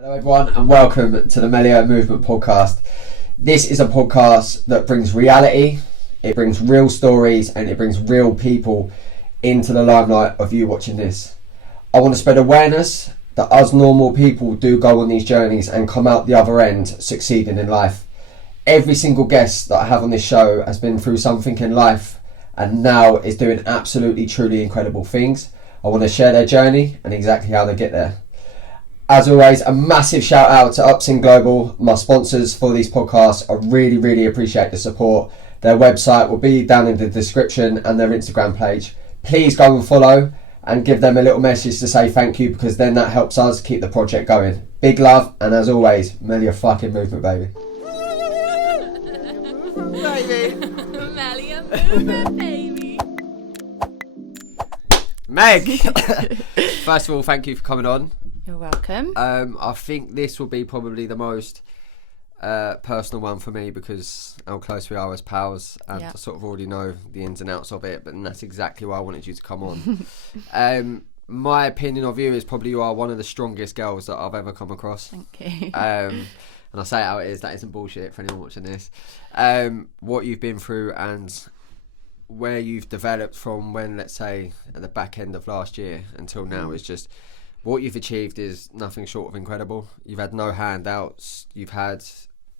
Hello everyone and welcome to the Melio Movement podcast. This is a podcast that brings reality, it brings real stories and it brings real people into the limelight of you watching this. I want to spread awareness that us normal people do go on these journeys and come out the other end succeeding in life. Every single guest that I have on this show has been through something in life and now is doing absolutely truly incredible things. I want to share their journey and exactly how they get there. As always, a massive shout out to Upsing Global, my sponsors for these podcasts. I really appreciate the support. Their website will be down in the description and their Instagram page. Please go and follow and give them a little message to say thank you, because then that helps us keep the project going. Big love, and as always, Melio fucking movement, baby. Melio movement, baby. Meg! First of all, thank you for coming on. You're welcome. I think this will be probably the most personal one for me because how close we are as pals, and I sort of already know the ins and outs of it, but that's exactly why I wanted you to come on. My opinion of you is probably you are one of the strongest girls that I've ever come across. Thank you. And I say it how it is, that isn't bullshit for anyone watching this. What you've been through and where you've developed from when, let's say, at the back end of last year until now is just... What you've achieved is nothing short of incredible. You've had no handouts. You've had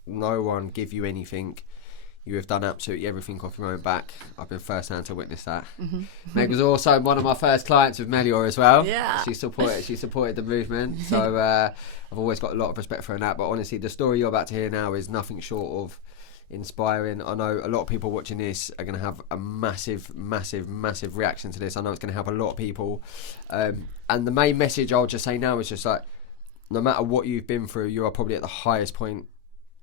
no one give you anything. You have done absolutely everything off your own back. I've been first hand to witness that. Mm-hmm. Meg was also one of my first clients with Melio as well. Yeah. She supported the movement. So I've always got a lot of respect for her in that. But honestly, the story you're about to hear now is nothing short of inspiring. I know a lot of people watching this are going to have a massive reaction to this. I know it's going to help a lot of people, and the main message I'll just say now is just like, no matter what you've been through, you are probably at the highest point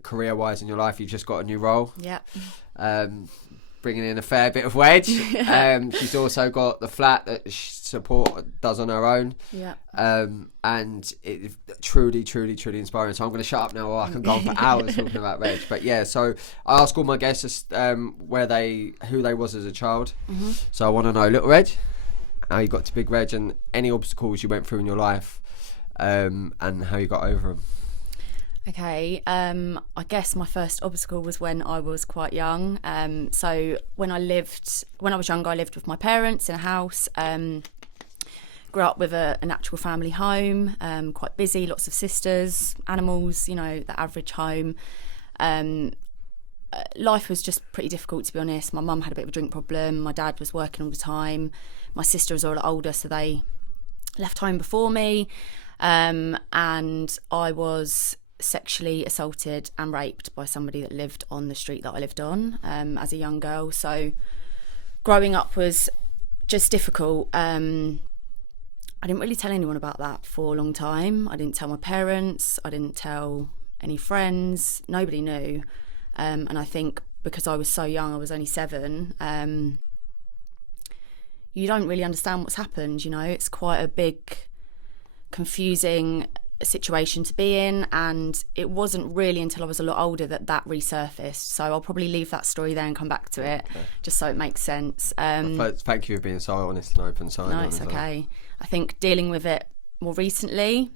career wise in your life. You've just got a new role, bringing in a fair bit of wedge. She's also got the flat that support does on her own, and it's truly inspiring. So I'm going to shut up now, or I can go on for hours talking about Reg. But yeah, so I ask all my guests who they was as a child. Mm-hmm. So I want to know, little Reg, how you got to big Reg, and any obstacles you went through in your life, and how you got over them. Okay, I guess my first obstacle was when I was quite young. So when I was younger, I lived with my parents in a house. Grew up with an actual family home, quite busy, lots of sisters, animals, the average home. Life was just pretty difficult, to be honest. My mum had a bit of a drink problem. My dad was working all the time. My sister was all older, so they left home before me. And I was sexually assaulted and raped by somebody that lived on the street that I lived on as a young girl. So growing up was just difficult. I didn't really tell anyone about that for a long time. I didn't tell my parents. I didn't tell any friends. Nobody knew. And I think because I was so young, I was only 7, you don't really understand what's happened. It's quite a big, confusing situation to be in, and it wasn't really until I was a lot older that resurfaced. So I'll probably leave that story there and come back to it, just so it makes sense. Thank you for being so honest and open. No, it's okay. I think dealing with it more recently,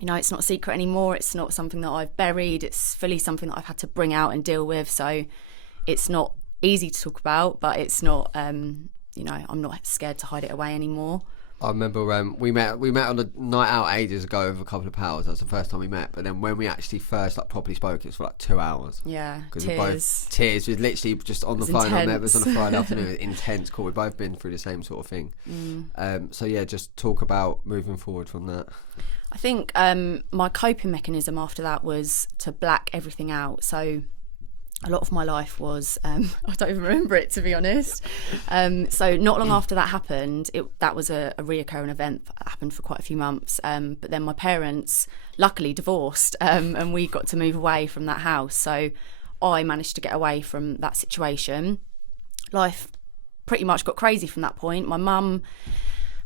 it's not a secret anymore. It's not something that I've buried. It's fully something that I've had to bring out and deal with. So it's not easy to talk about, but it's not, I'm not scared to hide it away anymore. I remember we met on a night out ages ago with a couple of pals. That was the first time we met. But then when we actually first properly spoke, it was for 2 hours. Yeah, tears. We were literally just on the phone. I met us on a Friday afternoon. Intense call. We've both been through the same sort of thing. So yeah, just talk about moving forward from that. I think my coping mechanism after that was to black everything out. So a lot of my life was, I don't even remember it, to be honest. So not long after that happened, that was a reoccurring event that happened for quite a few months. But then my parents luckily divorced, and we got to move away from that house. So I managed to get away from that situation. Life pretty much got crazy from that point. My mum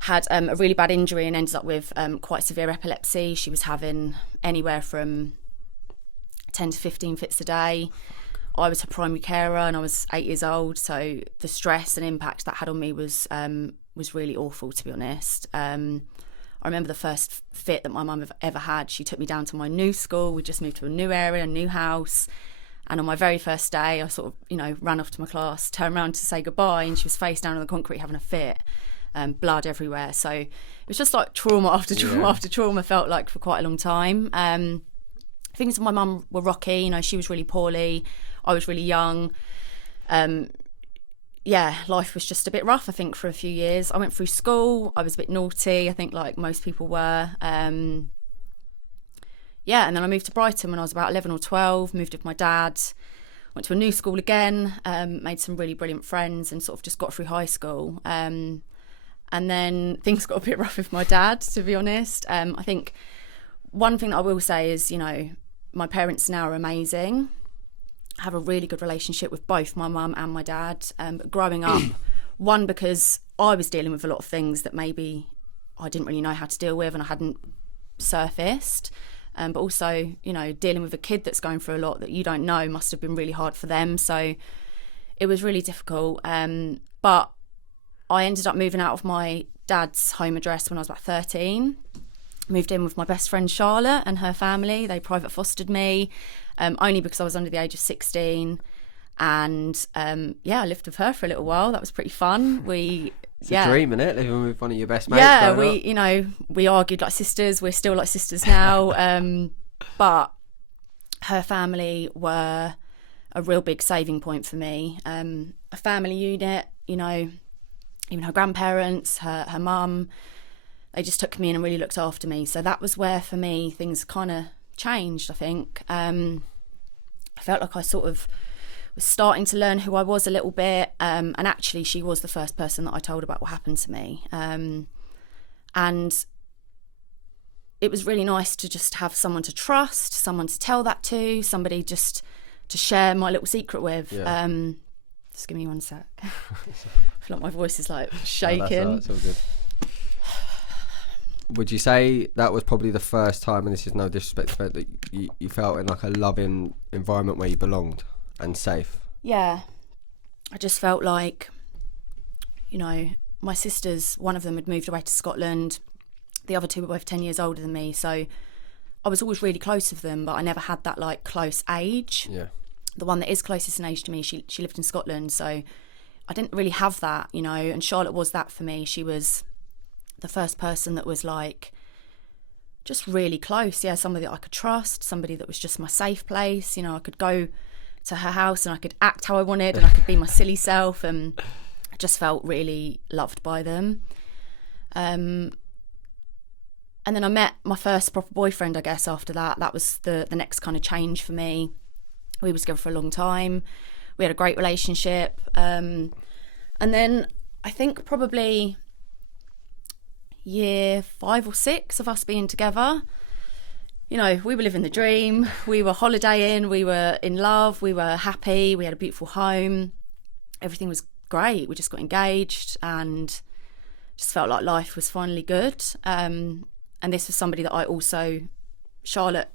had a really bad injury and ended up with quite severe epilepsy. She was having anywhere from 10 to 15 fits a day. I was her primary carer and I was 8 years old, so the stress and impact that had on me was really awful, to be honest. I I remember the first fit that my mum ever had. She took me down to my new school. We just moved to a new area, a new house. And on my very first day, I sort of, you know, ran off to my class, turned around to say goodbye, and she was face down on the concrete having a fit, blood everywhere. So it was just like trauma after trauma after trauma, felt like, for quite a long time. Things with my mum were rocky. You know, she was really poorly. I was really young. Life was just a bit rough, I think, for a few years. I went through school. I was a bit naughty, I think, like most people were. And then I moved to Brighton when I was about 11 or 12, moved with my dad, went to a new school again, made some really brilliant friends, and sort of just got through high school. And then things got a bit rough with my dad, to be honest. I think one thing that I will say is, you know, my parents now are amazing. I have a really good relationship with both my mum and my dad. But growing up, one, because I was dealing with a lot of things that maybe I didn't really know how to deal with and I hadn't surfaced. But also, you know, dealing with a kid that's going through a lot that you don't know must have been really hard for them. So it was really difficult. But I ended up moving out of my dad's home address when I was about 13. Moved in with my best friend Charlotte and her family. They private fostered me, only because I was under the age of 16. And I lived with her for a little while. That was pretty fun. It's a dream, isn't it? Living with one of your best mates. We argued like sisters. We're still like sisters now. But her family were a real big saving point for me. A family unit, you know, even her grandparents, her mum, they just took me in and really looked after me. So that was where, for me, things kind of changed, I think. I felt like I sort of was starting to learn who I was a little bit. And actually, she was the first person that I told about what happened to me. And it was really nice to just have someone to trust, someone to tell that to, somebody just to share my little secret with. Yeah. Just give me one sec. I feel like my voice is like shaking. No, that's all good. Would you say that was probably the first time, and this is no disrespect, that you felt in like a loving environment where you belonged and safe? Yeah. I just felt like, you know, my sisters, one of them had moved away to Scotland. The other two were both 10 years older than me. So I was always really close with them, but I never had that like close age. Yeah. The one that is closest in age to me, she lived in Scotland. So I didn't really have that, you know, and Charlotte was that for me. She was the first person that was like just really close. Yeah, somebody that I could trust, somebody that was just my safe place. You know, I could go to her house and I could act how I wanted and I could be my silly self, and I just felt really loved by them. And then I met my first proper boyfriend, I guess, after that. That was the next kind of change for me. We were together for a long time. We had a great relationship. And then I think probably year 5 or 6 of us being together, you know, we were living the dream. We were holidaying, we were in love, we were happy, we had a beautiful home. Everything was great. We just got engaged and just felt like life was finally good. And this was somebody that I also, Charlotte,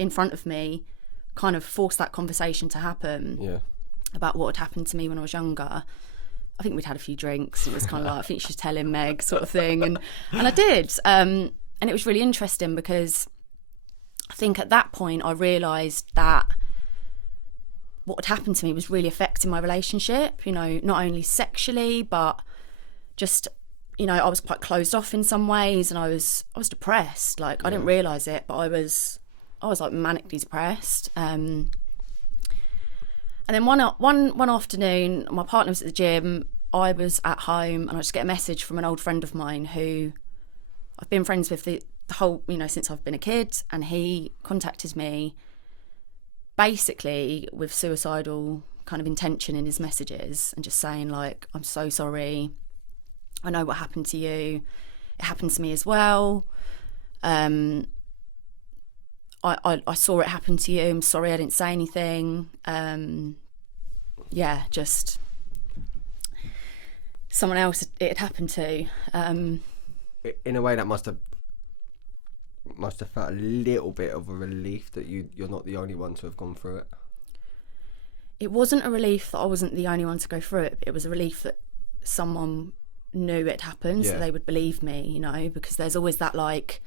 in front of me, kind of forced that conversation to happen about what had happened to me when I was younger. I think we'd had a few drinks. It was kind of like, I think you should tell him, Meg, sort of thing. And I did. And it was really interesting because I think at that point I realised that what had happened to me was really affecting my relationship, you know, not only sexually, but just, you know, I was quite closed off in some ways, and I was depressed. Like, I didn't realise it, but I was like manically depressed. And then one afternoon, my partner was at the gym, I was at home, and I just get a message from an old friend of mine who I've been friends with the whole, you know, since I've been a kid, and he contacted me basically with suicidal kind of intention in his messages, and just saying like, I'm so sorry, I know what happened to you, it happened to me as well. I saw it happen to you, I'm sorry I didn't say anything. Just someone else it had happened to. In a way, that must have felt a little bit of a relief that you're not the only one to have gone through it. It wasn't a relief that I wasn't the only one to go through it. It was a relief that someone knew it happened, so Yeah. they would believe me, you know, because there's always that, like,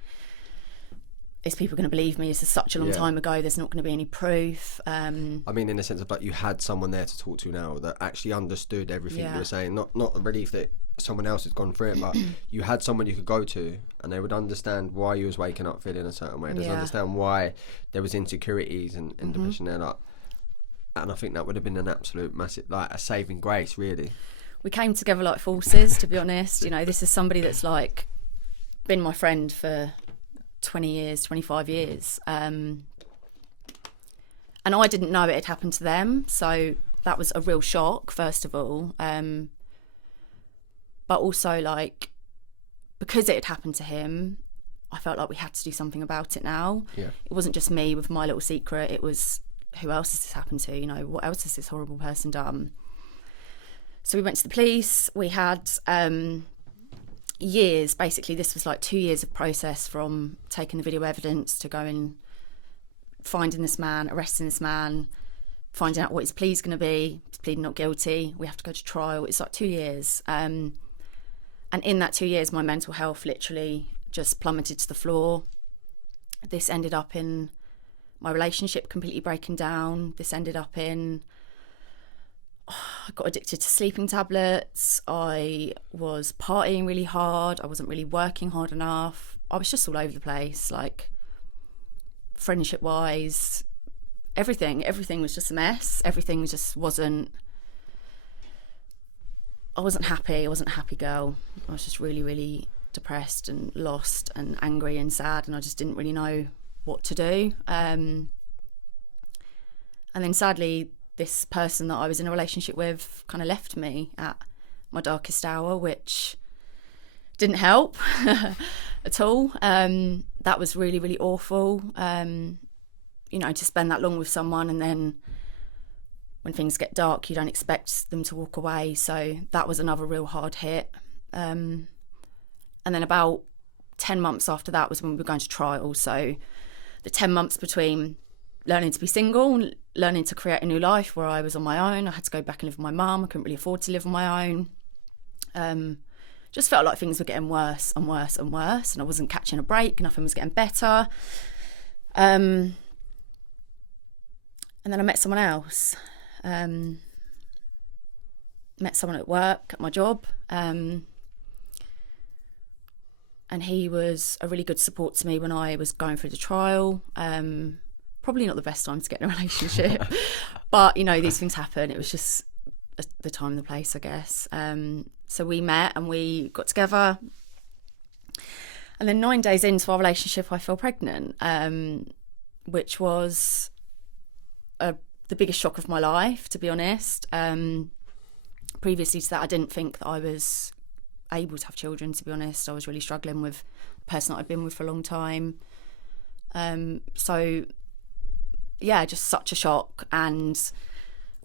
is people going to believe me? This is such a long Yeah. time ago. There's not going to be any proof. I mean, in the sense of, like, you had someone there to talk to now that actually understood everything Yeah. you were saying. Not the relief that someone else had gone through it, but you had someone you could go to, and they would understand why you was waking up feeling a certain way. They Yeah. understand why there was insecurities and depression there. Like, and I think that would have been an absolute massive, like, a saving grace, really. We came together like forces, to be honest. You know, this is somebody that's, like, been my friend for 20 years, 25 years. And I didn't know it had happened to them. So that was a real shock, first of all. But also, like, because it had happened to him, I felt like we had to do something about it now. Yeah. It wasn't just me with my little secret. It was, who else has this happened to? You know, what else has this horrible person done? So we went to the police. We had years, basically. This was like 2 years of process, from taking the video evidence to going, finding this man, arresting this man, finding out what his plea's going to be. He's pleading not guilty. We have to go to trial. It's like 2 years. And in that 2 years, my mental health literally just plummeted to the floor. This ended up in my relationship completely breaking down. This ended up in, I got addicted to sleeping tablets. I was partying really hard. I wasn't really working hard enough. I was just all over the place, like, friendship wise, everything was just a mess. Everything just wasn't, I wasn't happy. I wasn't a happy girl. I was just really, really depressed and lost and angry and sad, and I just didn't really know what to do. And then sadly, this person that I was in a relationship with kind of left me at my darkest hour, which didn't help at all. That was really, really awful. You know, to spend that long with someone, and then when things get dark, you don't expect them to walk away. So that was another real hard hit. And then about 10 months after that was when we were going to trial. So the 10 months between learning to be single and learning to create a new life where I was on my own. I had to go back and live with my mum. I couldn't really afford to live on my own. Just felt like things were getting worse and worse and worse, and I wasn't catching a break. Nothing was getting better. And then I met someone else. Met someone at work, at my job. And he was a really good support to me when I was going through the trial. Probably not the best time to get in a relationship, but, you know, these things happen. It was just the time and the place, I guess. So we met and we got together. And then 9 days into our relationship, I fell pregnant, which was the biggest shock of my life, to be honest. Previously to that, I didn't think that I was able to have children, to be honest. I was really struggling with the person that I'd been with for a long time. So yeah, just such a shock. And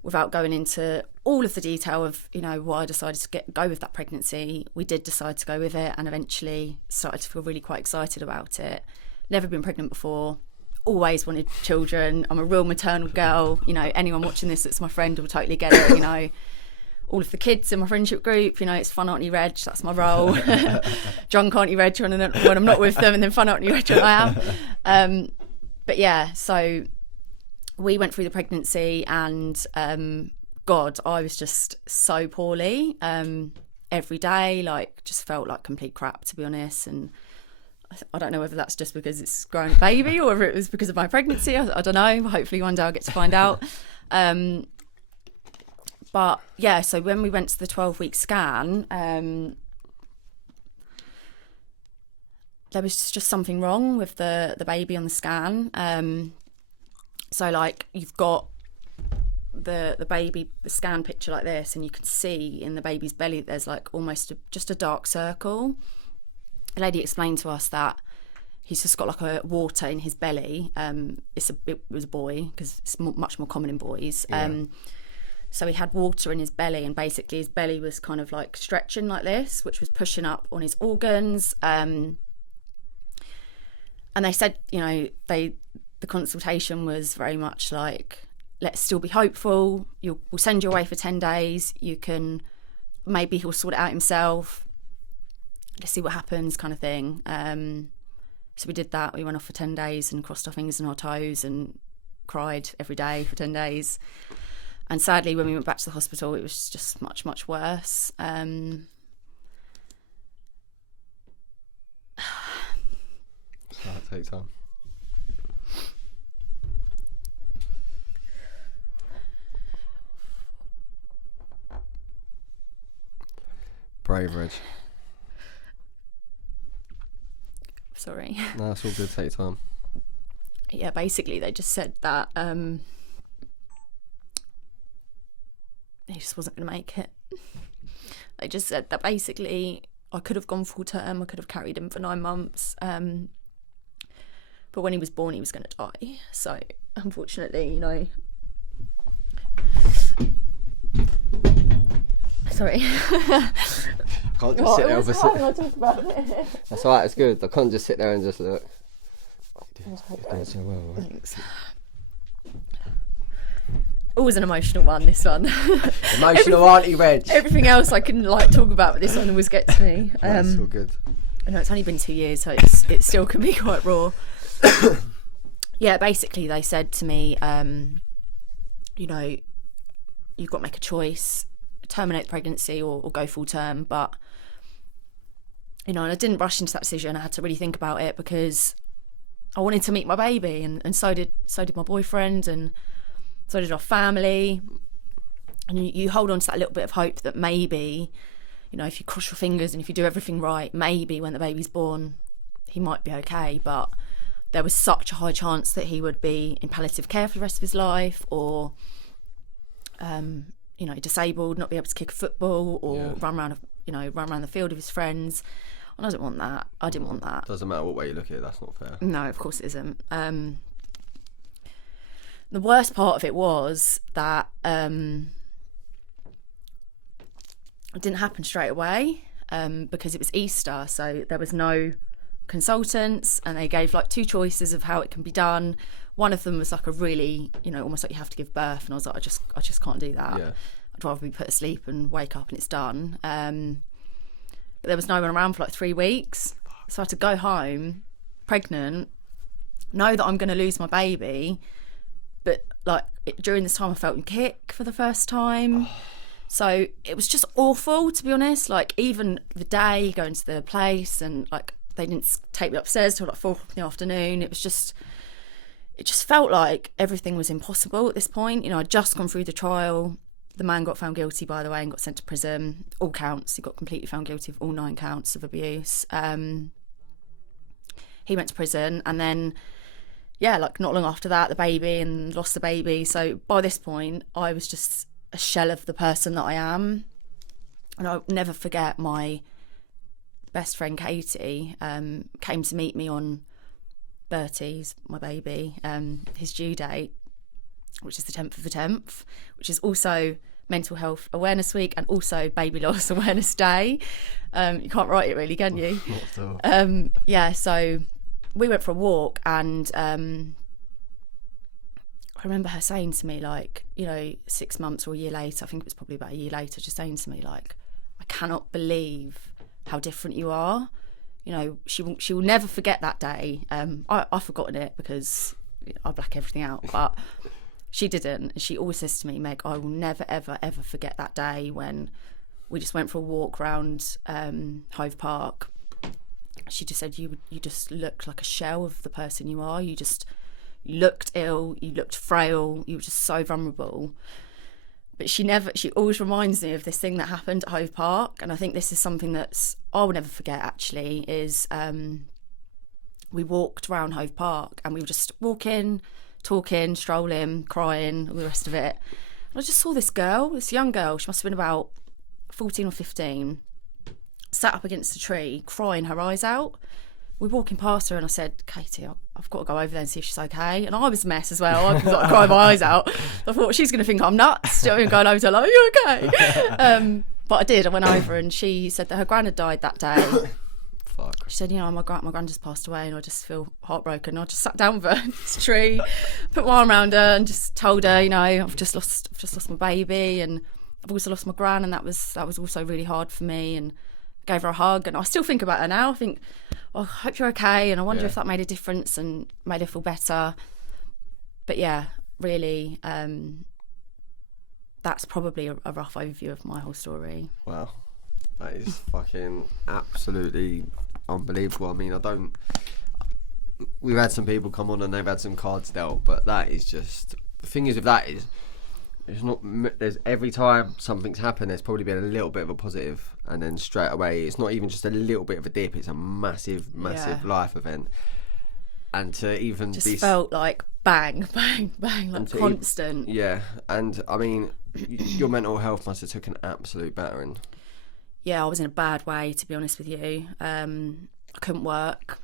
without going into all of the detail of, you know, why I decided to go with that pregnancy, we did decide to go with it, and eventually started to feel really quite excited about it. Never been pregnant before, always wanted children. I'm a real maternal girl. You know, anyone watching this that's my friend will totally get it. You know, all of the kids in my friendship group, you know, it's fun Auntie Reg, that's my role. Drunk Auntie Reg when I'm not with them, and then fun Auntie Reg when I am. But yeah, so we went through the pregnancy, and God, I was just so poorly every day. Like, just felt like complete crap, to be honest. And I don't know whether that's just because it's growing a baby or whether it was because of my pregnancy. I don't know. Hopefully one day I'll get to find out. But yeah, so when we went to the 12-week scan, there was just something wrong with the baby on the scan. So like, you've got the baby scan picture like this, and you can see in the baby's belly there's like almost just a dark circle. A lady explained to us that he's just got like a water in his belly. It was a boy, because it's much more common in boys. Yeah. So he had water in his belly, and basically his belly was kind of like stretching like this, which was pushing up on his organs. And they said, you know, the consultation was very much like, let's still be hopeful. We'll send you away for 10 days. Maybe he'll sort it out himself. let's see what happens kind of thing. So we did that. We went off for 10 days and crossed our fingers and our toes and cried every day for 10 days. And sadly, when we went back to the hospital, it was just much, much worse. So that takes time. Bravery. Sorry. No, that's all good. Take time. Yeah, basically they just said that he just wasn't going to make it. They just said that basically I could have gone full term, I could have carried him for 9 months, but when he was born he was going to die. So unfortunately, you know, sorry. I can't just sit there. I talk about it. That's alright, it's good. I can't just sit there and just look. You're doing so well, right? Thanks. Always an emotional one, this one. Emotional Auntie Reg. Everything else I can like talk about, but this one always gets me. That's all good. I know it's only been 2 years, so it still can be quite raw. Yeah, basically they said to me, you know, you've got to make a choice, terminate the pregnancy or go full term. But, you know, and I didn't rush into that decision. I had to really think about it because I wanted to meet my baby, and so did my boyfriend, and so did our family. And you hold on to that little bit of hope that maybe, you know, if you cross your fingers and if you do everything right, maybe when the baby's born, he might be okay. But there was such a high chance that he would be in palliative care for the rest of his life, or, you know, disabled, not be able to kick a football, or run around the field with his friends. And I didn't want that. I didn't want that. Doesn't matter what way you look at it, that's not fair. No, of course it isn't. The worst part of it was that it didn't happen straight away because it was Easter, so there was no consultants, and they gave like 2 choices of how it can be done. One of them was like a really, you know, almost like you have to give birth, and I was like, I just can't do that. Yeah. I'd rather be put asleep and wake up and it's done. But there was no one around for like 3 weeks, so I had to go home pregnant, know that I'm going to lose my baby, but like during this time I felt him kick for the first time. So it was just awful, to be honest. Like even the day going to the place, and like they didn't take me upstairs till like 4 o'clock in the afternoon. It just felt like everything was impossible at this point. You know, I'd just gone through the trial. The man got found guilty, by the way, and got sent to prison. All counts. He got completely found guilty of all 9 counts of abuse. He went to prison, and then, yeah, like not long after that, the baby, and lost the baby. So by this point, I was just a shell of the person that I am. And I'll never forget my best friend Katie came to meet me on Bertie's, my baby, his due date, which is the 10th of the 10th, which is also Mental Health Awareness Week and also Baby Loss Awareness Day. You can't write it really, can you? Not at all. Yeah, so we went for a walk, and I remember her saying to me, like, you know, 6 months or a year later, I think it was probably about a year later, just saying to me, like, I cannot believe how different you are. You know, she will never forget that day. I've forgotten it because I black everything out, but she didn't. She always says to me, Meg, I will never, ever, ever forget that day when we just went for a walk around Hove Park. She just said, you just looked like a shell of the person you are. You looked ill, you looked frail, you were just so vulnerable. But she always reminds me of this thing that happened at Hove Park, and I think this is something that I will never forget, actually, is we walked around Hove Park, and we were just walking, talking, strolling, crying, all the rest of it. And I just saw this young girl, she must have been about 14 or 15, sat up against a tree, crying her eyes out. We were walking past her, and I said, Katie, I've got to go over there and see if she's okay. And I was a mess as well. I was like crying my eyes out. I thought, she's going to think I'm nuts. Going over to her, like, are you okay? But I did. I went over, and she said that her gran had died that day. Fuck. She said, you know, my gran just passed away, and I just feel heartbroken. I just sat down with her in this tree, put my arm around her, and just told her, you know, I've just lost my baby, and I've also lost my gran, and that was also really hard for me. And gave her a hug, and I still think about her now. I think, oh, I hope you're okay, and I wonder Yeah. if that made a difference and made her feel better. But yeah, really, that's probably a rough overview of my whole story. Wow, that is fucking absolutely unbelievable. I mean, we've had some people come on and they've had some cards dealt, but that is just, the thing is with that is, there's every time something's happened, there's probably been a little bit of a positive, and then straight away it's not even just a little bit of a dip, it's a massive life event. And to even just felt like bang, bang, bang, like constant. And I mean, your mental health must have took an absolute battering. Yeah, I was in a bad way, to be honest with you. I couldn't work.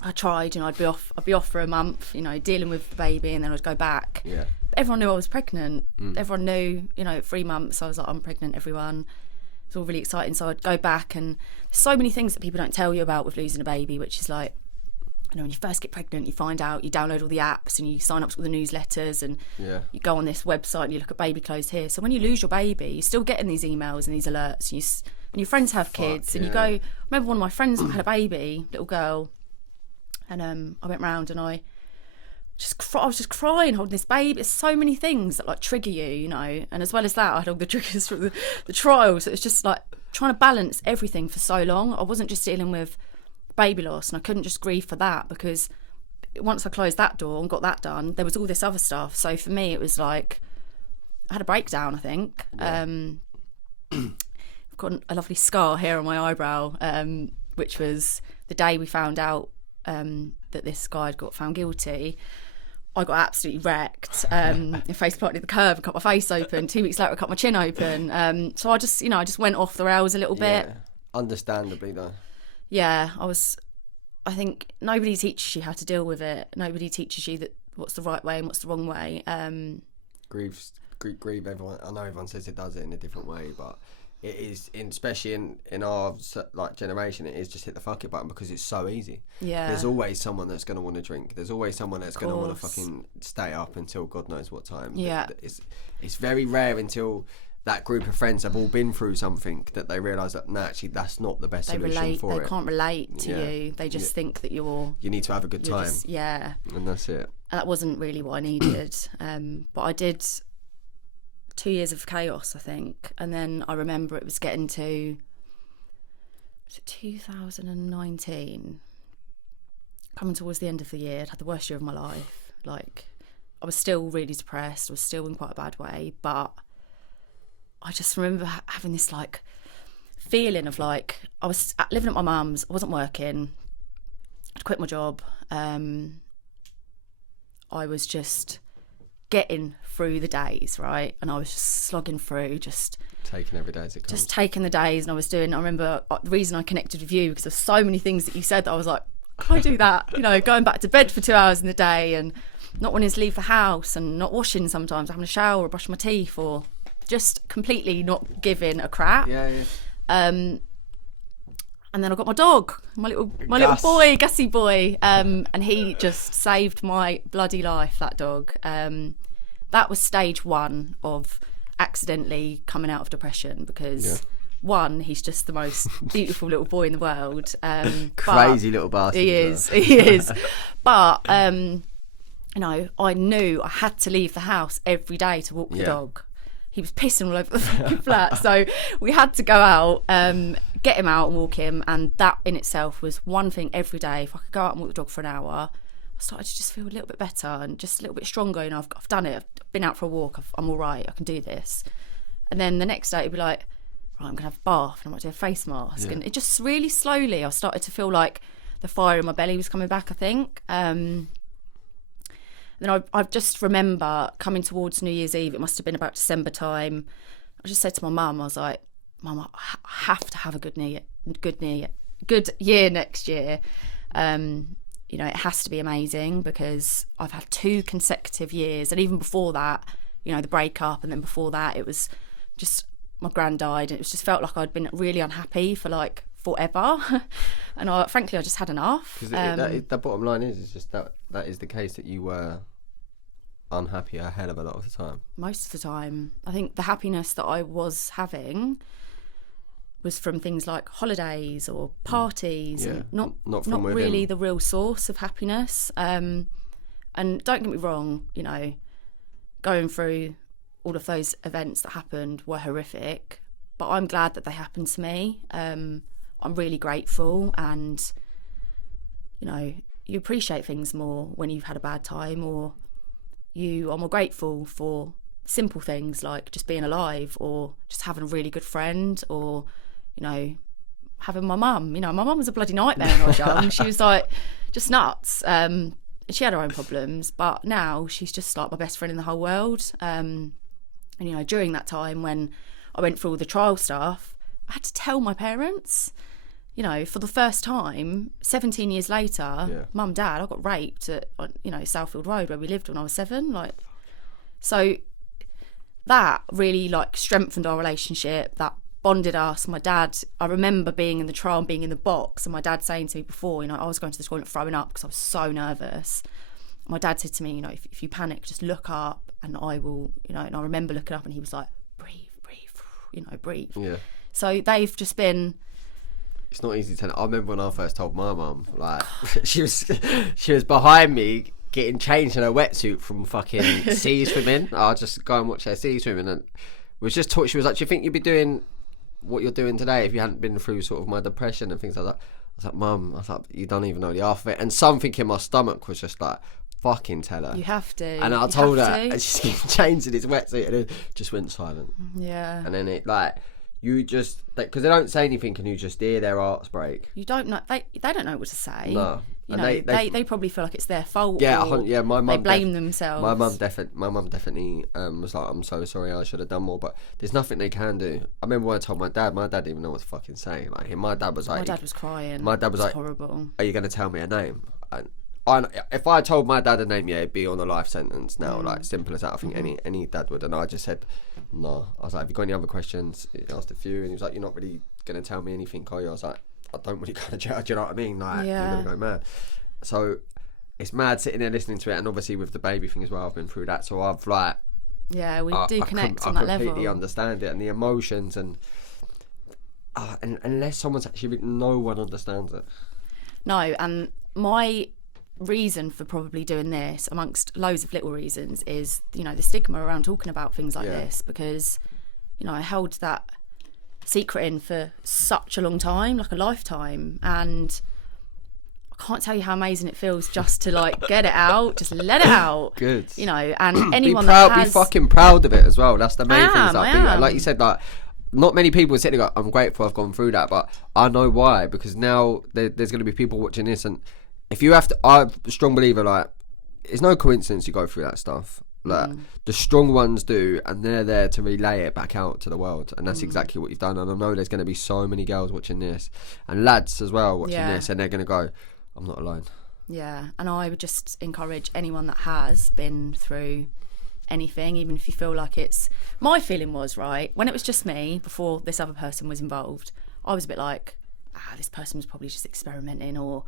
I tried, I'd be off for a month, dealing with the baby, and then I'd go back. Yeah. Everyone knew I was pregnant. Everyone knew, 3 months, I was like, I'm pregnant, everyone. It's all really exciting. So I'd go back, and there's so many things that people don't tell you about with losing a baby, which is like, when you first get pregnant, you find out, you download all the apps and you sign up to all the newsletters, and you go on this website and you look at baby clothes here. So when you lose your baby, you're still getting these emails and these alerts, and your friends have kids, and you go, I remember one of my friends had a baby, little girl, and I went round and I was just crying holding this baby. There's so many things that like trigger you, and as well as that I had all the triggers from the trial, so it's just like trying to balance everything for so long. I wasn't just dealing with baby loss, and I couldn't just grieve for that, because once I closed that door and got that done, there was all this other stuff. So for me it was like I had a breakdown, I think. I've got a lovely scar here on my eyebrow, which was the day we found out that this guy had got found guilty. I got absolutely wrecked. Face planted the curve and cut my face open. 2 weeks later, I cut my chin open. So I just, I just went off the rails a little bit. Understandably, though. Yeah, I think nobody teaches you how to deal with it. Nobody teaches you that what's the right way and what's the wrong way. Grieve. Everyone. I know everyone says it does it in a different way, but it is, especially in our generation, it is just hit the fuck it button, because it's so easy. Yeah. There's always someone that's going to want to drink. There's always someone that's going to want to fucking stay up until God knows what time. Yeah. It's very rare until that group of friends have all been through something that they realise that actually that's not the best solution for it. They can't relate to you. They just think that you need to have a good time. And that's it. And that wasn't really what I needed. But I did 2 years of chaos, I think, and then I remember it was getting to 2019, coming towards the end of the year. I'd had the worst year of my life. Like, I was still really depressed. I was still in quite a bad way, but I just remember having this like feeling of like I was living at my mum's. I wasn't working. I'd quit my job. I was just getting through the days, right? And I was just slogging through, just taking every day as it comes. Just taking the days, and I remember the reason I connected with you, because there's so many things that you said that I was like, can I do that? Going back to bed for 2 hours in the day, and not wanting to leave the house, and not washing sometimes, having a shower or brushing my teeth, or just completely not giving a crap. And then I got my dog, my little boy, Gussie boy, and he just saved my bloody life, that dog. That was stage 1 of accidentally coming out of depression, because one, he's just the most beautiful little boy in the world. Crazy little bastard. He is. But I knew I had to leave the house every day to walk the dog. He was pissing all over the fucking flat, so we had to go out, get him out and walk him, and that in itself was one thing every day. If I could go out and walk the dog for an hour, I started to just feel a little bit better and just a little bit stronger. I've done it. I've been out for a walk. I'm all right. I can do this. And then the next day it'd be like, right, I'm gonna have a bath and I might do a face mask, and it just really slowly I started to feel like the fire in my belly was coming back, I think. Then I just remember coming towards New Year's Eve. It must have been about December time. I just said to my mum, I was like, Mum, I have to have a good year next year. It has to be amazing, because I've had 2 consecutive years, and even before that, the breakup, and then before that, it was just my gran died, and it just felt like I'd been really unhappy for like forever, and frankly I just had enough. The bottom line is just that is the case, that you were unhappy a hell of a lot of the time. Most of the time. I think the happiness that I was having was from things like holidays or parties, and not from within. really the real source of happiness. And don't get me wrong, you know, going through all of those events that happened were horrific, but I'm glad that they happened to me. I'm really grateful, and you know, you appreciate things more when you've had a bad time, or you are more grateful for simple things like just being alive, or just having a really good friend, or, you know, having my mum. You know, my mum was a bloody nightmare when I was young. She was like just nuts. She had her own problems, but now she's just like my best friend in the whole world. And you know, during that time when I went through all the trial stuff, I had to tell my parents. You know, for the first time, 17 years later, Mum, Dad, I got raped at, you know, Southfield Road where we lived when I was 7. Like, so that really like strengthened our relationship. That bonded us. My dad, I remember being in the trial and being in the box, and my dad saying to me before, you know, I was going to the toilet throwing up because I was so nervous. My dad said to me, you know, if you panic, just look up and I will, you know, and I remember looking up and he was like, breathe, you know, breathe. Yeah. So they've just been... It's not easy to... I remember when I first told my mum, like, she was behind me getting changed in her wetsuit from fucking sea swimming. I'll just go and watch her sea swimming, and was just taught. She was like, do you think you'd be doing what you're doing today if you hadn't been through sort of my depression and things like that? I was like, Mum, I was like, you don't even know the half of it. And something in my stomach was just like, fucking tell her. You have to. And I told her, and she's getting changed in his wetsuit, and it just went silent. Yeah. And then it like... You just, because they don't say anything, and you just hear their hearts break. You don't know, they don't know what to say. No, you know, they probably feel like it's their fault. Yeah, my mum. They blame themselves. My mum definitely was like, I'm so sorry, I should have done more. But there's nothing they can do. I remember when I told my dad didn't even know what to fucking say. Like, my dad was like, my dad was crying. My dad was like, horrible. Are you going to tell me a name? And if I told my dad a name, yeah, it'd be on a life sentence now, like simple as that. I think any dad would. And I just said, no. I was like, have you got any other questions? He asked a few, and he was like, you're not really going to tell me anything, are you? I was like, I don't really go to jail, do you know what I mean? Like, you're going to go mad. So it's mad sitting there listening to it, and obviously with the baby thing as well, I've been through that, so I've like... Yeah, we do connect on that level. I completely understand it, and the emotions, and unless someone's actually... No one understands it. No, and my... reason for probably doing this, amongst loads of little reasons, is, you know, the stigma around talking about things like this, because, you know, I held that secret in for such a long time, like a lifetime, and I can't tell you how amazing it feels just to like get it out, just let it out. Good. You know, and anyone be fucking proud of it as well. That's the main thing. Like you said, like, not many people sit there go, I'm grateful I've gone through that, but I know why, because now there's going to be people watching this, and if you have to, I'm a strong believer, like, it's no coincidence you go through that stuff. Like, the strong ones do, and they're there to relay it back out to the world, and that's exactly what you've done. And I know there's going to be so many girls watching this, and lads as well watching this, and they're going to go, I'm not alone. Yeah, and I would just encourage anyone that has been through anything, even if you feel like it's... My feeling was, right, when it was just me, before this other person was involved, I was a bit like, this person was probably just experimenting, or...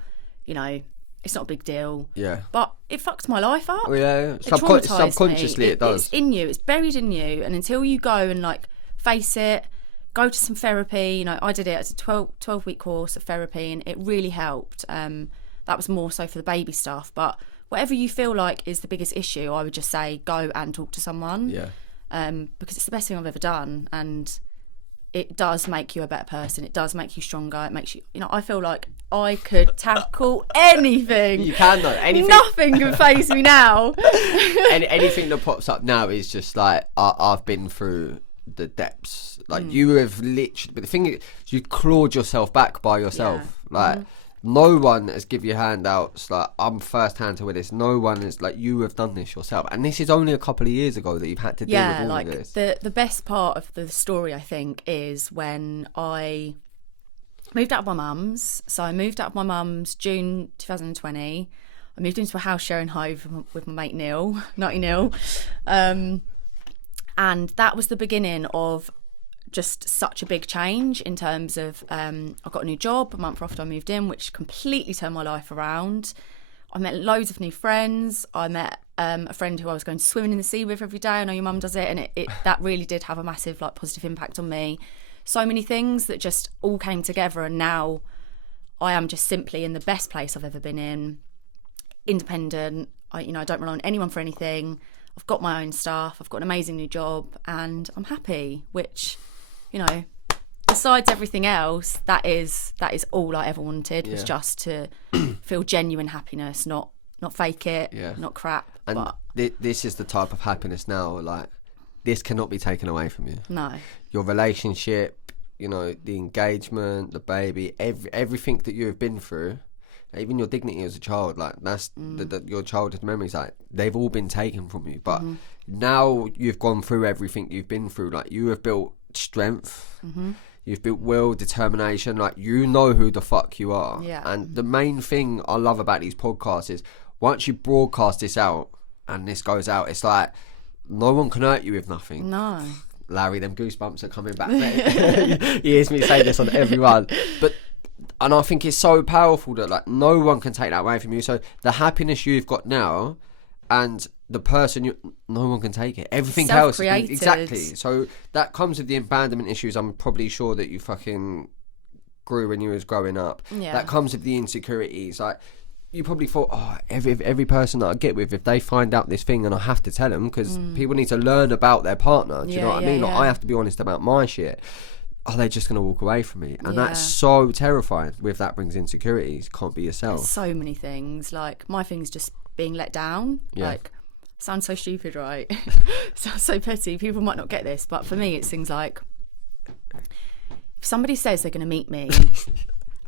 You know, it's not a big deal. Yeah. But it fucks my life up. Yeah. Subconsciously it does. It's in you. It's buried in you. And until you go and, like, face it, go to some therapy. You know, I did it as a 12-week course of therapy, and it really helped. That was more so for the baby stuff. But whatever you feel like is the biggest issue, I would just say go and talk to someone. Yeah. Because it's the best thing I've ever done. And... it does make you a better person. It does make you stronger. It makes you, you know, I feel like I could tackle anything. You can though. Anything. Nothing can faze me now. Anything that pops up now is just like, I've been through the depths. Like, you have literally, but the thing is, you clawed yourself back by yourself. Yeah. Like, no one has give you handouts. Like, I'm first hand to witness. No one is like, you have done this yourself, and this is only a couple of years ago that you've had to deal with all of this. The best part of the story, I think, is when I moved out of my mum's. So I moved out of my mum's June 2020. I moved into a house sharing home with my mate Neil, Nutty Neil, and that was the beginning of just such a big change in terms of I got a new job a month after I moved in, which completely turned my life around. I met loads of new friends. I met a friend who I was going swimming in the sea with every day. I know your mum does it, and it that really did have a massive, like, positive impact on me. so many things that just all came together, and now I am just simply in the best place I've ever been in, independent. I don't rely on anyone for anything. I've got my own stuff. I've got an amazing new job, and I'm happy. Which, besides everything else, that is all I ever wanted, was just to feel genuine happiness, not fake it, not crap. And this is the type of happiness now. Like, this cannot be taken away from you. No. Your relationship, the engagement, the baby, everything that you have been through. Even your dignity as a child, like that's your childhood memories, like they've all been taken from you. But now you've gone through everything you've been through. Like, you have built strength, you've built will, determination. Like, you know who the fuck you are. Yeah. And the main thing I love about these podcasts is once you broadcast this out and this goes out, it's like no one can hurt you with nothing. No. Larry, them goosebumps are coming back. He hears me say this on everyone, and I think it's so powerful that, like, no one can take that away from you. So the happiness you've got now, and the person no one can take it. Everything else, exactly. So that comes with the abandonment issues. I'm probably sure that you fucking grew when you was growing up. Yeah. That comes with the insecurities. Like, you probably thought, every person that I get with, if they find out this thing, and I have to tell them, because people need to learn about their partner. Do you know what I mean? Like, I have to be honest about my shit. Are they just going to walk away from me? And that's so terrifying. With that brings insecurities. Can't be yourself. There's so many things. Like, my thing's just being let down. Yeah. Like, sounds so stupid, right? Sounds so petty. People might not get this, but for me, it's things like, if somebody says they're going to meet me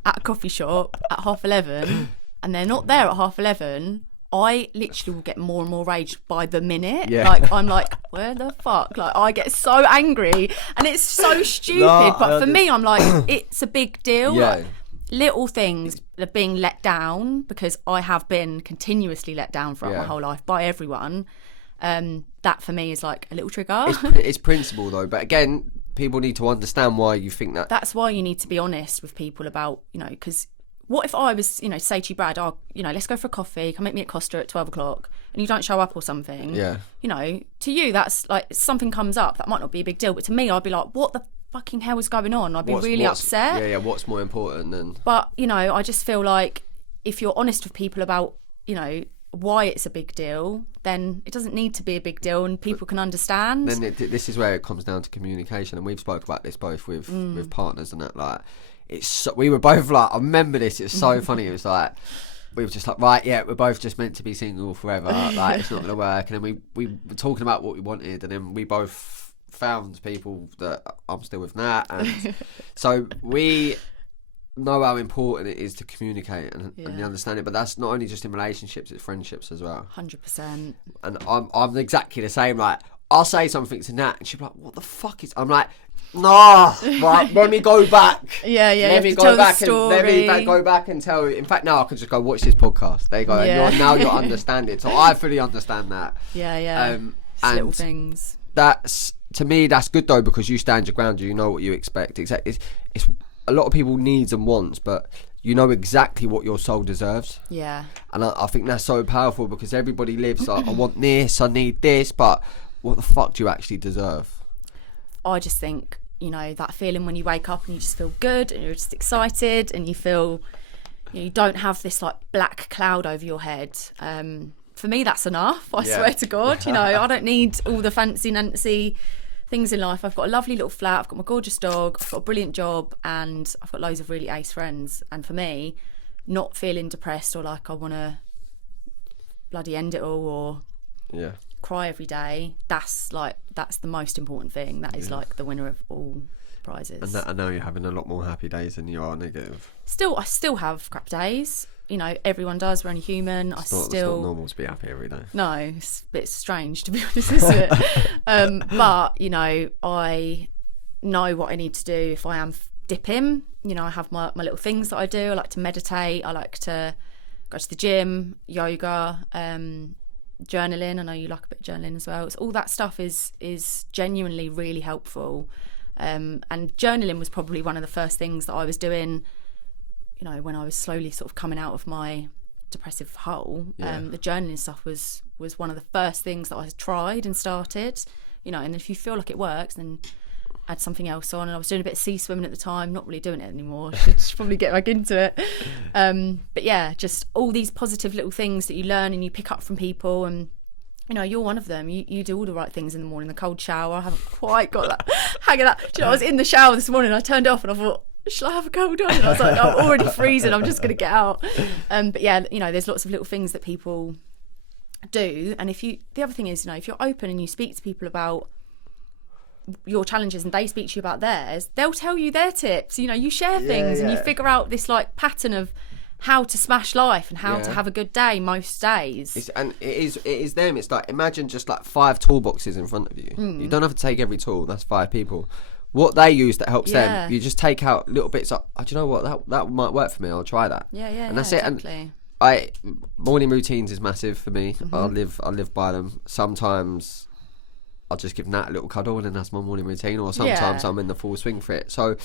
at a coffee shop at 11:30 and they're not there at 11:30, I literally will get more and more rage by the minute. Yeah. Like, I'm like, where the fuck? Like, I get so angry, and it's so stupid. But for me, I'm like, it's a big deal. Yeah. Like, little things are being let down, because I have been continuously let down throughout my whole life by everyone. That for me is like a little trigger. It's principle though, but again, people need to understand why you think that. That's why you need to be honest with people about, because what if I was, say to you, Brad, let's go for a coffee, come meet me at Costa at 12 o'clock, and you don't show up or something. Yeah. To you, that's like, something comes up, that might not be a big deal, but to me, I'd be like, what the fucking hell is going on? I'd be really upset. Yeah, what's more important than... But, I just feel like if you're honest with people about, why it's a big deal, then it doesn't need to be a big deal, and people can understand. Then this is where it comes down to communication, and we've spoke about this both with partners and that. Like, we were both like, I remember this, it's so funny. It was like, we were just like, right, yeah, we're both just meant to be single forever. Like, it's not going to work. And then we were talking about what we wanted, and then we both found people that I'm still with Nat, and so we know how important it is to communicate and understand it. But that's not only just in relationships, it's friendships as well. 100%. And I'm exactly the same. Like, I'll say something to Nat and she'll be like, what the fuck is... I'm like, nah, right, let me go back. Let me go back and go back and tell you. In fact, now I can just go watch this podcast. There you go. And you'll understand it. So I fully understand that. And little things. That's, to me, that's good though, because you stand your ground. You know what you expect. It's a lot of people needs and wants, but you know exactly what your soul deserves. Yeah. And I think that's so powerful, because everybody lives like, I want this, I need this, but what the fuck do you actually deserve? I just think, that feeling when you wake up and you just feel good and you're just excited and you feel you don't have this like black cloud over your head. For me, that's enough. I swear to God. I don't need all the fancy things in life. I've got a lovely little flat, I've got my gorgeous dog, I've got a brilliant job, and I've got loads of really ace friends. And for me, not feeling depressed or like I want to bloody end it all or cry every day, that's the most important thing. That is like the winner of all prizes. And I know you're having a lot more happy days than you are negative. I still have crap days. Everyone does. We're only human. It's not normal to be happy every day. No, it's a bit strange, to be honest, isn't it? But I know what I need to do if I am dipping. I have my little things that I do. I like to meditate. I like to go to the gym, yoga, journaling. I know you like a bit of journaling as well. It's all that stuff is genuinely really helpful. And journaling was probably one of the first things that I was doing. When I was slowly sort of coming out of my depressive hole, the journaling stuff was one of the first things that I tried and started. And if you feel like it works, then had something else on, and I was doing a bit of sea swimming at the time, not really doing it anymore. Should probably get back into it. But yeah, just all these positive little things that you learn and you pick up from people, and you know, you're one of them. You do all the right things in the morning. The cold shower, I haven't quite got that hang of that. Do you know, I was in the shower this morning, I turned it off and I thought, shall I have a cold one? And I was like, I'm already freezing, I'm just going to get out. But yeah, you know, there's lots of little things that people do. And the other thing is, you know, if you're open and you speak to people about your challenges and they speak to you about theirs, they'll tell you their tips. You know, you share things and you figure out this like pattern of how to smash life and how to have a good day most days. And it is them. It's like, imagine just like 5 toolboxes in front of you. You don't have to take every tool. That's 5 people. What they use that helps them, you just take out little bits. Like, oh, do you know what? That might work for me. I'll try that. And that's it. Exactly. And morning routines is massive for me. I live by them. Sometimes I'll just give Nat a little cuddle and then that's my morning routine. Or sometimes I'm in the full swing for it. So,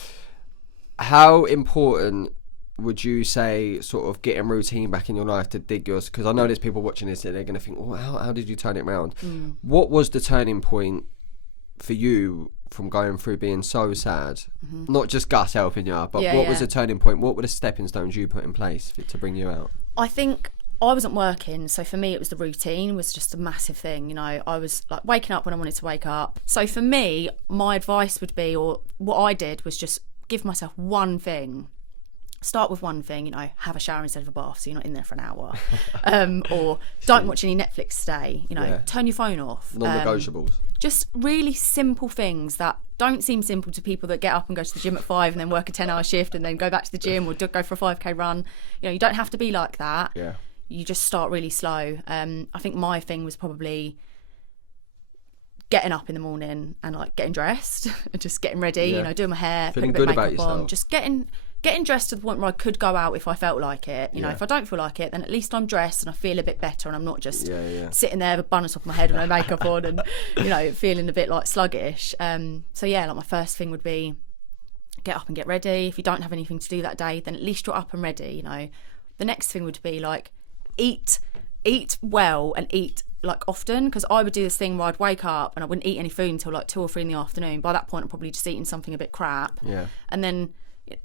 how important would you say sort of getting routine back in your life to dig yours? Because I know there's people watching this and they're going to think, well, how did you turn it around? What was the turning point for you from going through being so sad? Not just Gus helping you, but what was the turning point? What were the stepping stones you put in place to bring you out? I think I wasn't working, so for me it was the routine was just a massive thing. You know, I was like waking up when I wanted to wake up. So for me, my advice would be, or what I did was just give myself one thing. Start with one thing, you know, have a shower instead of a bath so you're not in there for an hour. Or don't watch any Netflix today, you know, turn your phone off. Non-negotiables. Just really simple things that don't seem simple to people that get up and go to the gym at 5 and then work a 10-hour shift and then go back to the gym or go for a 5k run. You know, you don't have to be like that. Yeah. You just start really slow. I think my thing was probably getting up in the morning and like getting dressed and just getting ready, you know, doing my hair, feeling putting a bit good of makeup about yourself. on, just getting dressed to the point where I could go out if I felt like it. You know, if I don't feel like it, then at least I'm dressed and I feel a bit better and I'm not just sitting there with a bun on top of my head with no makeup on and, you know, feeling a bit like sluggish. So yeah, like my first thing would be get up and get ready. If you don't have anything to do that day, then at least you're up and ready, you know. The next thing would be like eat well and eat like often, because I would do this thing where I'd wake up and I wouldn't eat any food until like 2 or 3 in the afternoon. By that point I'm probably just eating something a bit crap. And then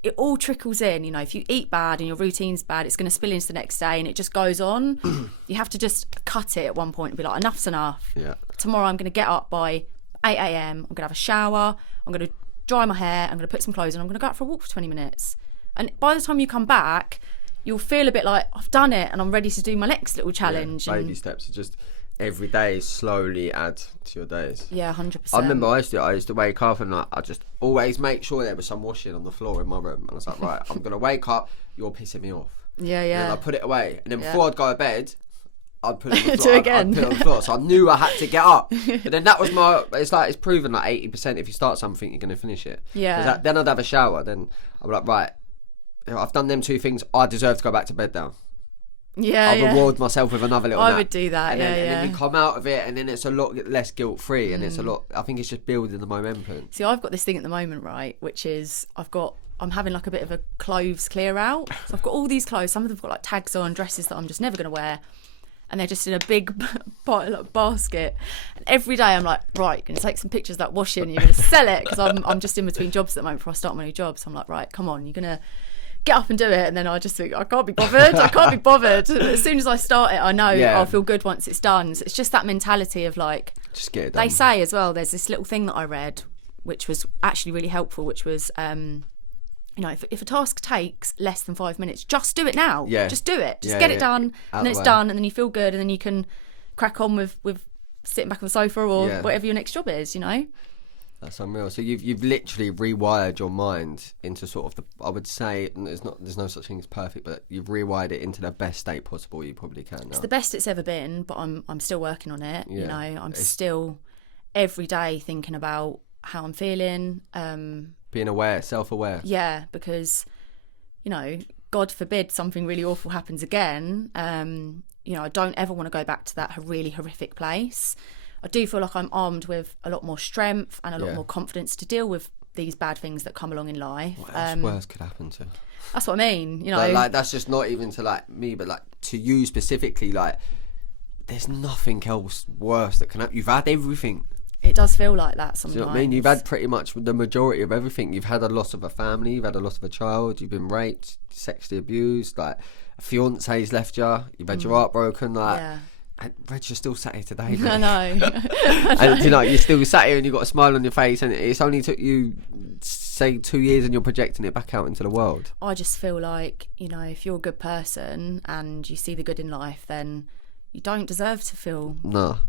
it all trickles in, you know. If you eat bad and your routine's bad, it's going to spill into the next day and it just goes on. You have to just cut it at one point and be like, enough's enough. Tomorrow I'm going to get up by 8 a.m, I'm going to have a shower, I'm going to dry my hair, I'm going to put some clothes on, I'm going to go out for a walk for 20 minutes. And by the time you come back, you'll feel a bit like, I've done it and I'm ready to do my next little challenge. Baby steps are just every day slowly add to your days. 100%. I remember I used to wake up and I just always make sure there was some washing on the floor in my room. And I was like, right, I'm going to wake up, you're pissing me off. And then I put it away. And then before I'd go to bed, I'd put it on the floor. I'd put it on the floor. So I knew I had to get up. But then that was it's proven like 80% if you start something, you're going to finish it. Then I'd have a shower. Then I'd be like, right, I've done them 2 things, I deserve to go back to bed now. I'll reward myself with another little nap. I would do that, and then you come out of it and then it's a lot less guilt-free and it's a lot, I think it's just building the momentum. See, I've got this thing at the moment, right, which is I'm having like a bit of a clothes clear out. So I've got all these clothes, some of them have got like tags on, dresses that I'm just never going to wear, and they're just in a big basket. And every day I'm like, right, you're going to take some pictures of that washing, you're going to sell it, because I'm just in between jobs at the moment before I start my new job. So I'm like, right, come on, you're going to get up and do it. And then I just think, I can't be bothered. As soon as I start it, I know I'll feel good once it's done. So it's just that mentality of like, just get it done. They say as well, there's this little thing that I read which was actually really helpful, which was you know, if a task takes less than 5 minutes, just do it now. Just do it, just get it done, and then it's done, and then you feel good, and then you can crack on with sitting back on the sofa or whatever your next job is, you know. That's unreal. So you've literally rewired your mind into sort of I would say there's no such thing as perfect, but you've rewired it into the best state possible you probably can now. It's the best it's ever been, but I'm still working on it. You know, I'm still every day thinking about how I'm feeling. Being aware, self-aware. Yeah, because, you know, God forbid something really awful happens again. You know, I don't ever want to go back to that really horrific place. I do feel like I'm armed with a lot more strength and a lot more confidence to deal with these bad things that come along in life. What else worse could happen to? That's what I mean, you know. Like that's just not even to like me, but like to you specifically, like there's nothing else worse that can happen. You've had everything. It does feel like that sometimes. Do you know what I mean? You've had pretty much the majority of everything. You've had a loss of a family, you've had a loss of a child, you've been raped, sexually abused, like a fiance's left you, you've had your heart broken, like. Yeah. And Reg, you're still sat here today. I know. And you know, you're still sat here and you've got a smile on your face, and it's only took you, say, 2 years, and you're projecting it back out into the world. I just feel like, you know, if you're a good person and you see the good in life, then you don't deserve to feel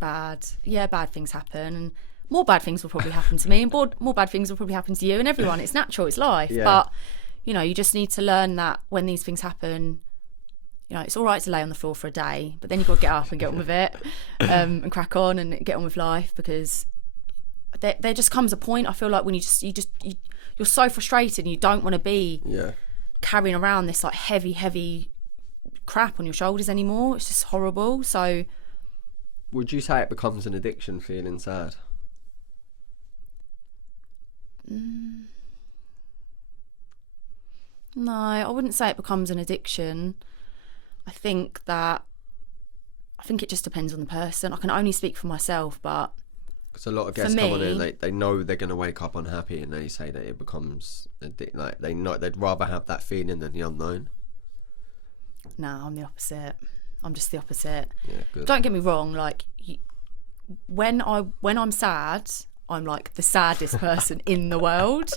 bad. Yeah, bad things happen, and more bad things will probably happen to me, and more bad things will probably happen to you and everyone. It's natural, it's life. Yeah. But, you know, you just need to learn that when these things happen, you know, it's all right to lay on the floor for a day, but then you've got to get up and get on with it, and crack on and get on with life, because there just comes a point, I feel like, when you're so frustrated and you don't want to be carrying around this like heavy crap on your shoulders anymore. It's just horrible. So would you say it becomes an addiction, feeling sad? No, I wouldn't say it becomes an addiction. I think it just depends on the person. I can only speak for myself, but because a lot of guests come on in, they know they're going to wake up unhappy, and they say that it becomes like they'd rather have that feeling than the unknown. No, I'm the opposite. I'm just the opposite. Yeah, good. Don't get me wrong. Like when I'm sad, I'm like the saddest person in the world,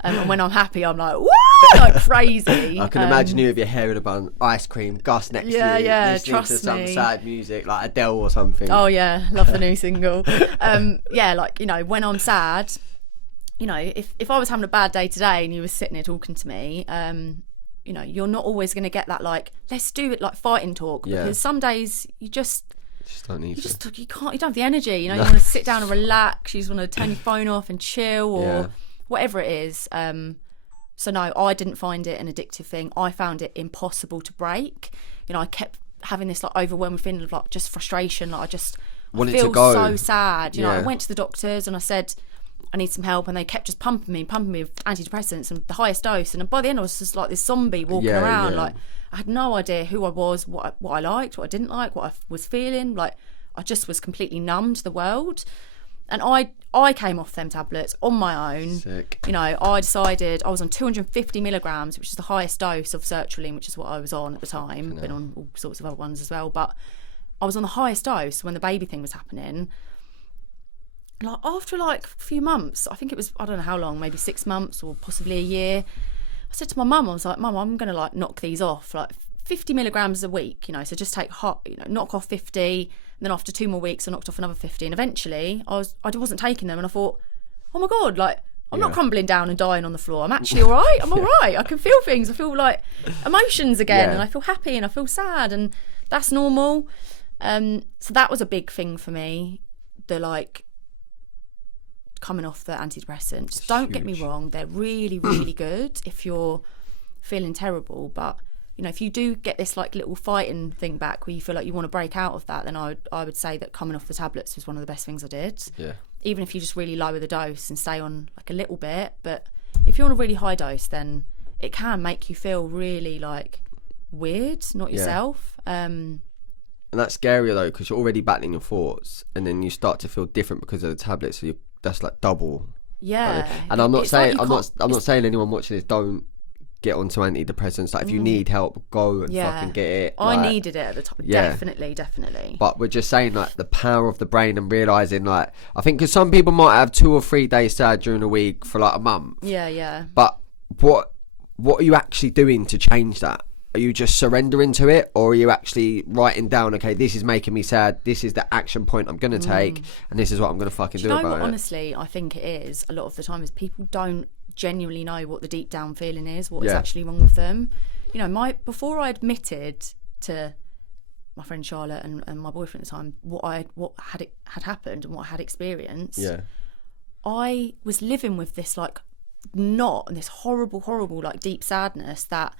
and when I'm happy, I'm like woo, like crazy. I can imagine you with your hair in a bun, ice cream, Gus next to you, listening to some sad music like Adele or something. Oh yeah, love the new single. Yeah, like, you know, when I'm sad, you know, if I was having a bad day today and you were sitting here talking to me, you know, you're not always going to get that like, let's do it, like fighting talk, because some days you just don't need you don't have the energy, you know. You want to sit down and relax, you just want to turn your phone off and chill, or whatever it is. So no, I didn't find it an addictive thing. I found it impossible to break. You know, I kept having this like overwhelming feeling of like just frustration, like I feel so sad. You know, I went to the doctors and I said I need some help, and they kept just pumping me with antidepressants and the highest dose, and by the end I was just like this zombie walking around. Like I had no idea who I was, what I liked, what I didn't like, what I was feeling. Like I just was completely numb to the world. And I came off them tablets on my own. Sick. You know, I decided I was on 250 milligrams, which is the highest dose of sertraline, which is what I was on at the time. Been on all sorts of other ones as well, but I was on the highest dose when the baby thing was happening. Like after like a few months, I think it was, I don't know how long, maybe 6 months or possibly a year, I said to my mum, I was like, Mum, I'm going to like knock these off, like 50 milligrams a week, you know, so just take knock off 50, and then after 2 more weeks I knocked off another 50, and eventually I wasn't taking them, and I thought, oh my God, like I'm not crumbling down and dying on the floor, I'm actually all right, I'm all right, I can feel things, I feel like emotions again, and I feel happy and I feel sad, and that's normal. So that was a big thing for me, the like coming off the antidepressants. Don't get me wrong, they're really really good if you're feeling terrible, but you know, if you do get this like little fighting thing back where you feel like you want to break out of that, then I would say that coming off the tablets was one of the best things I did. Yeah. Even if you just really lower the dose and stay on like a little bit, but if you're on a really high dose, then it can make you feel really like weird, not yourself. And that's scarier though, because you're already battling your thoughts, and then you start to feel different because of the tablets. So that's like double. Yeah. And I'm not saying I'm not saying anyone watching this don't get onto antidepressants. Like if you need help, go and fucking get it. I needed it at the time. Definitely. But we're just saying like the power of the brain, and realising like, I think because some people might have 2 or 3 days sad during a week for like a month. Yeah. But what are you actually doing to change that? Are you just surrendering to it, or are you actually writing down, okay, this is making me sad, this is the action point I'm going to take, and this is what I'm going to fucking do about it? Honestly, I think it is, a lot of the time, is people don't genuinely know what the deep down feeling is, what is actually wrong with them. You know, before I admitted to my friend Charlotte and my boyfriend at the time what had happened and what I had experienced, I was living with this like knot and this horrible like deep sadness that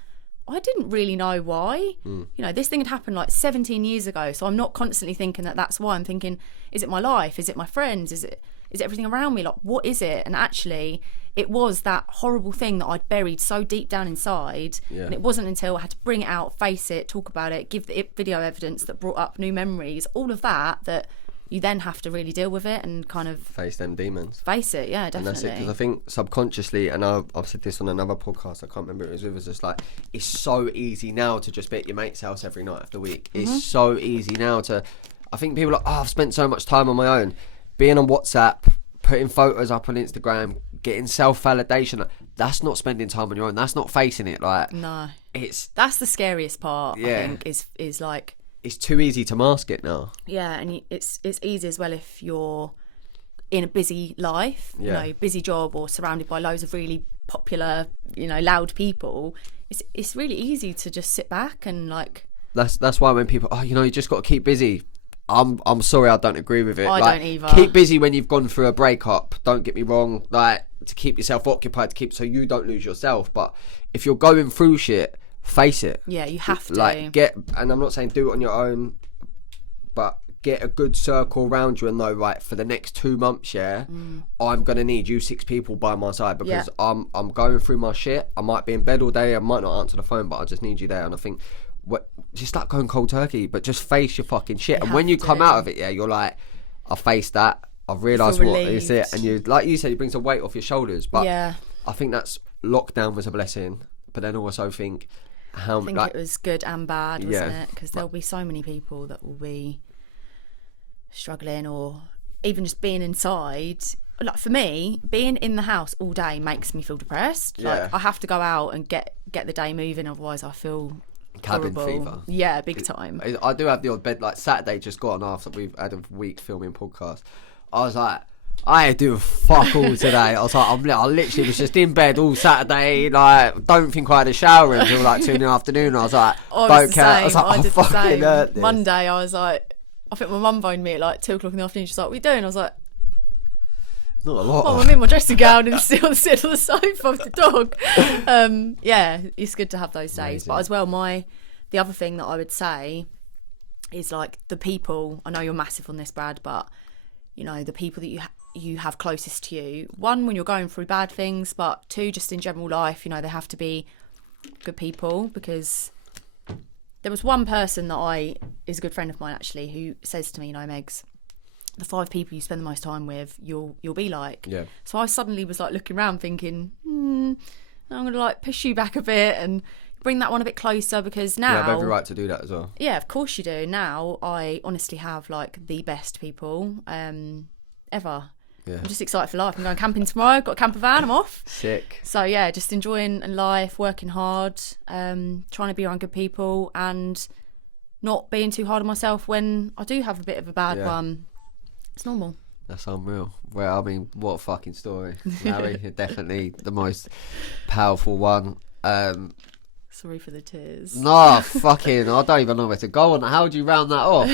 I didn't really know why. You know, this thing had happened like 17 years ago, so I'm not constantly thinking that that's why. I'm thinking, is it my life? Is it my friends? Is it everything around me? Like, what is it? And actually, it was that horrible thing that I'd buried so deep down inside. And it wasn't until I had to bring it out, face it, talk about it, give it video evidence that brought up new memories, all of that you then have to really deal with it and kind of face them demons. Face it, yeah, definitely. And that's it, because I think subconsciously, and I've said this on another podcast, I can't remember who it was with, it's just like, it's so easy now to just be at your mate's house every night of the week. It's so easy now to, I think people are like, I've spent so much time on my own. Being on WhatsApp, putting photos up on Instagram, getting self-validation, like, that's not spending time on your own. That's not facing it. Like, no, that's the scariest part. Yeah. I think is like, it's too easy to mask it now. Yeah, and it's easy as well if you're in a busy life, you know, busy job, or surrounded by loads of really popular, you know, loud people. It's really easy to just sit back and like. That's why when people, you know, you just got to keep busy. I'm sorry, I don't agree with it. I like, don't either. Keep busy when you've gone through a breakup. Don't get me wrong. Like, to keep yourself occupied, so you don't lose yourself. But if you're going through shit, face it. Yeah, you have to. Like, and I'm not saying do it on your own, but get a good circle around you and know, right, for the next 2 months, I'm gonna need you 6 people by my side, because I'm going through my shit. I might be in bed all day. I might not answer the phone, but I just need you there. And I think, just like going cold turkey, but just face your fucking shit. And when you come out of it, you're like, I faced that. I've realised what is it, and you, like you said, it brings a weight off your shoulders. But I think that's, lockdown was a blessing, but then also think how I think it was good and bad, wasn't it? Because there'll be so many people that will be struggling, or even just being inside. Like, for me, being in the house all day makes me feel depressed. Like, I have to go out and get the day moving, otherwise I feel cabin horrible. fever. Yeah, big time. I do have the odd bed, like Saturday just gone after we've had a week filming podcast. I was like, I ain't doing fuck all today. I was like, I literally was just in bed all Saturday. Like, don't think I had a shower until like 2 in the afternoon. I was like, don't care. I was like, I'm fucking hurt this. Monday, I was like, I think my mum phoned me at like 2 o'clock in the afternoon. She's like, what are you doing? I was like, not a lot. Oh, I'm in my dressing gown and still sit on the sofa with the dog. Yeah, it's good to have those days. Amazing. But as well, the other thing that I would say is like the people. I know you're massive on this, Brad, but you know, the people that you have closest to you. One, when you're going through bad things, but 2, just in general life. You know, they have to be good people, because there was one person that is a good friend of mine actually, who says to me, you know, Megs, the 5 people you spend the most time with, you'll be like. Yeah. So I suddenly was like looking around thinking, I'm going to like push you back a bit and bring that one a bit closer, because now... You have every right to do that as well. Yeah, of course you do. Now I honestly have like the best people ever. Yeah. I'm just excited for life. I'm going camping tomorrow. Got a camper van. I'm off. Sick. So yeah, just enjoying life, working hard, trying to be around good people, and not being too hard on myself when I do have a bit of a bad one. It's normal. That's unreal. Well, I mean, what a fucking story. Larry, you're definitely the most powerful one. Sorry for the tears. No, fucking, I don't even know where to go on that. How would you round that off?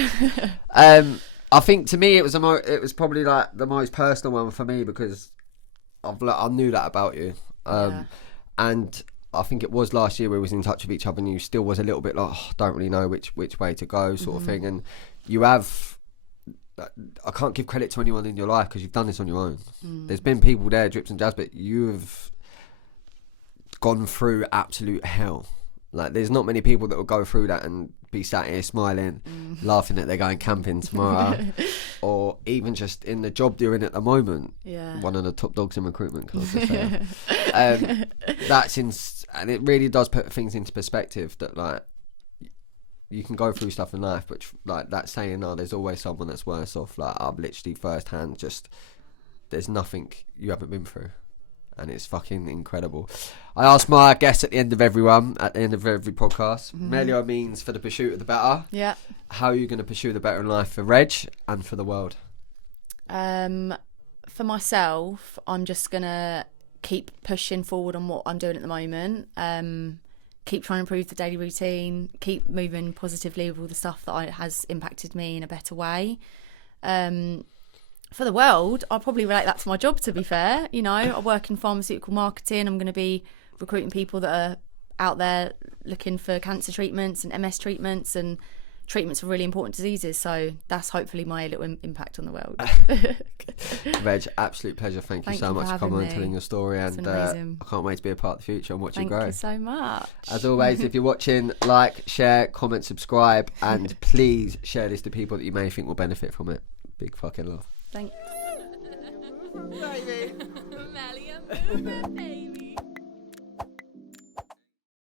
I think to me it was probably like the most personal one for me, because I knew that about you. And I think it was last year we was in touch with each other, and you still was a little bit like, don't really know which way to go, sort of thing. And you have... I can't give credit to anyone in your life, because you've done this on your own. There's been people there, drips and jabs, but you've gone through absolute hell. Like, there's not many people that will go through that and be sat here smiling, laughing that they're going camping tomorrow, or even just in the job you're in at the moment. Yeah, one of the top dogs in recruitment. Can I just say? And it really does put things into perspective, that like, you can go through stuff in life, but like that saying, there's always someone that's worse off. Like, I've literally firsthand there's nothing you haven't been through, and it's fucking incredible. I ask my guests at the end of every podcast, Melio means for the pursuit of the better. Yeah. How are you going to pursue the better in life for Reg and for the world? For myself, I'm just going to keep pushing forward on what I'm doing at the moment. Keep trying to improve the daily routine, keep moving positively with all the stuff that has impacted me in a better way. For the world, I'll probably relate that to my job, to be fair. You know, I work in pharmaceutical marketing. I'm going to be recruiting people that are out there looking for cancer treatments and MS treatments and treatments for really important diseases. So that's hopefully my little impact on the world. Reg, absolute pleasure. Thank you so much for coming and telling your story. And I can't wait to be a part of the future and watch you grow. Thank you so much. As always, if you're watching, like, share, comment, subscribe, and please share this to people that you may think will benefit from it. Big fucking love. Thanks. Baby. Melia movement, baby.